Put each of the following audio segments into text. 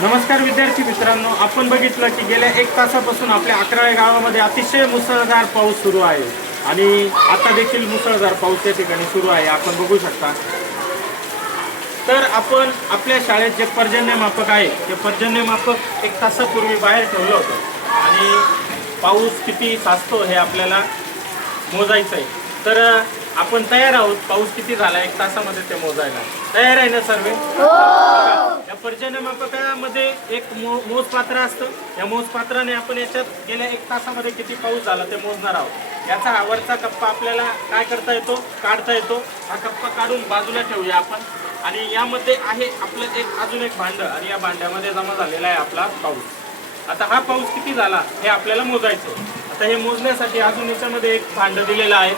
नमस्कार विद्यार्थी मित्रांनो, आपण बघितलं की गेल्या 1 तासापासून आपल्या अकराळे गावामध्ये अतिशय मुसळधार पाऊस सुरू आहे आणि आता देखील मुसळधार पाऊस या ठिकाणी सुरू आहे, आपण बघू शकता. तर आपण आपल्या शाळेत जे पर्जन्यमापक आहे ते पर्जन्यमापक 1 तासापूर्वी बाहेर ठेवलं होतं आणि पाऊस किती साचतो हे आपल्याला मोजायचं आहे. तर आपण तयार आहोत. पाऊस किती झाला 1 तासामध्ये ते मोजायला तयार आहे ना सर्व? या पर्जन्यमापकामध्ये एक मोजपात्र असतं. या मोजपात्राने आपण याच्यात गेल्या 1 तासामध्ये किती पाऊस झाला ते मोजणार आहोत. याचा आवडता कप्पा आपल्याला काय करता येतो, काढता येतो. हा कप्पा काढून बाजूला ठेवूया आपण आणि यामध्ये आहे आपलं अजून एक भांडं आणि या भांड्यामध्ये जमा झालेला आहे आपला पाऊस. आता हा पाऊस किती झाला हे आपल्याला मोजायचं. आता हे मोजण्यासाठी अजून याच्यामध्ये एक भांडं दिलेलं आहे.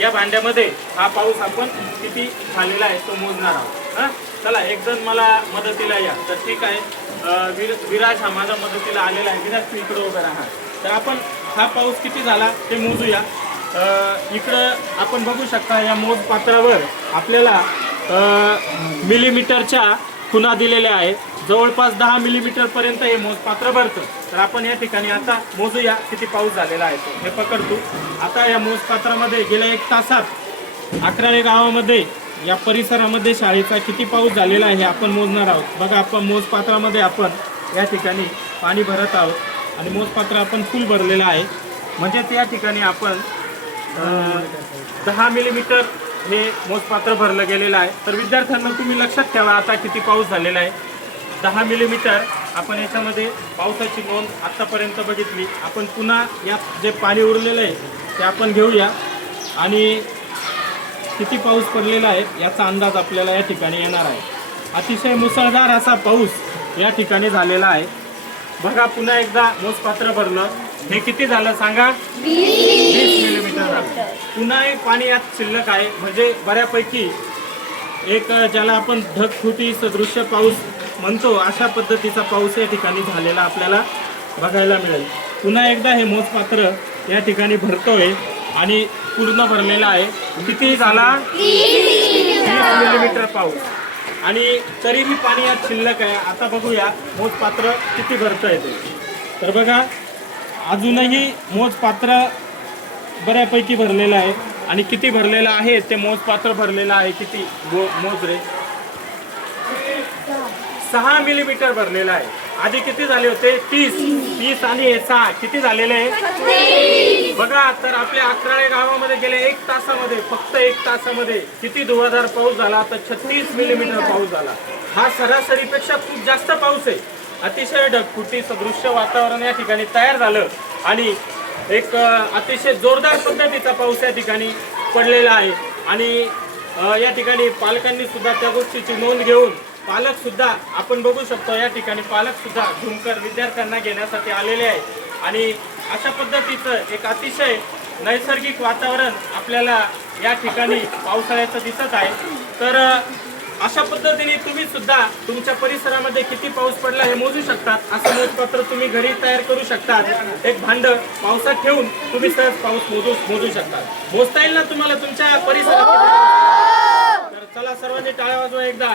या भांड्यामध्ये हा पाऊस आपण किती झालेला आहे तो मोजणार आहोत. चला, एक जण मला मदतीला या. तर ठीक आहे, विराज हा माझ्या मदतीला आलेला आहे. विराज, तू इकडे उभं राहा. तर आपण हा पाऊस किती झाला ते मोजूया. इकडं आपण बघू शकता या मोजपात्रावर आपल्याला मिलीमीटरच्या खुणा दिलेल्या आहेत. जवळपास 10 मिलीमीटर पर्यंत हे मोजपात्र भरतं. तर आपण या ठिकाणी आता मोजूया किती पाऊस झालेला आहे तो. हे पकडतो. आता या मोजपात्रामध्ये गेल्या 1 तासात अकराळे गावामध्ये या परिसरामध्ये शाळेचा किती पाऊस झालेला आहे हे आपण मोजणार आहोत. बघा, आपण मोजपात्रामध्ये आपण या ठिकाणी पाणी भरत आहोत आणि मोजपात्र आपण फुल भरलेलं आहे. म्हणजे त्या ठिकाणी आपण 10 मिलीमीटर हे मोजपात्र भरलं गेलेलं आहे. तर विद्यार्थ्यांना तुम्ही लक्षात ठेवा आता किती पाऊस झालेला आहे. 10 मिलीमीटर. आपण याच्यामध्ये पावसाची नोंद आत्तापर्यंत बघितली. आपण पुन्हा यात जे पाणी उरलेलं आहे ते आपण घेऊया आणि किती पाऊस पडलेला आहे याचा अंदाज आपल्याला या ठिकाणी येणार आहे. अतिशय मुसळधार असा पाऊस या ठिकाणी झालेला आहे. बघा, पुन्हा एकदा मोजपात्र भरलं. हे किती झालं सांगा? 20 मिलीमीटर झालं. पुन्हा एक पाणी यात शिल्लक आहे. म्हणजे बऱ्यापैकी एक ज्याला आपण ढगफुटी सदृश्य पाऊस म्हणतो अशा पद्धतीचा पाऊस या ठिकाणी झालेला आपल्याला बघायला मिळेल. पुन्हा एकदा हे मोजपात्र या ठिकाणी भरतोय आणि पूर्ण भरलेला आहे. किती झाला? 20 मिलीमीटर पाऊस. आणि तरीही पाणी यात शिल्लक आहे. आता बघूया मोजपात्र किती भरतंय ते. तर बघा, अजूनही मोजपात्र बऱ्यापैकी भरलेलं आहे आणि किती भरलेलं आहे ते मोजपात्र भरलेलं आहे. किती मोज रे? 6 मिलीमीटर भरलेलं आहे. आधी किती झाले होते? 30 आणि 6 किती झालेले आहे बघा. तर आपल्या अकराळे गावामध्ये गेल्या 1 तासामध्ये, फक्त 1 तासामध्ये किती धुवाधार पाऊस झाला? तर 36 मिलीमीटर पाऊस झाला. हा सरासरीपेक्षा खूप जास्त पाऊस आहे. अतिशय ढगफुटी सदृश्य वातावरण या ठिकाणी तयार झालं आणि एक अतिशय जोरदार पद्धतीचा पाऊस या ठिकाणी पडलेला आहे. आणि या ठिकाणी पालकांनी सुद्धा त्या गोष्टीची नोंद घेऊन पालक सुद्धा आपण बघू शकतो या ठिकाणी पालक सुद्धा झुमकर विद्यार्थ्यांना घेण्यासाठी आलेले आहे. आणि अशा पद्धतीचं एक अतिशय नैसर्गिक वातावरण आपल्याला या ठिकाणी पावसाळ्याचं दिसत आहे. तर अशा पद्धतीने तुम्ही सुद्धा तुमच्या परिसरामध्ये किती पाऊस पडला हे मोजू शकतात. असं मोजपत्र तुम्ही घरी तयार करू शकतात. एक भांडं पावसात ठेवून तुम्ही सहज पाऊस मोजू शकतात. मोजता येईल ना तुम्हाला तुमच्या परिसरात? तर चला, सर्वांनी टाळ्या वाजवा एकदा.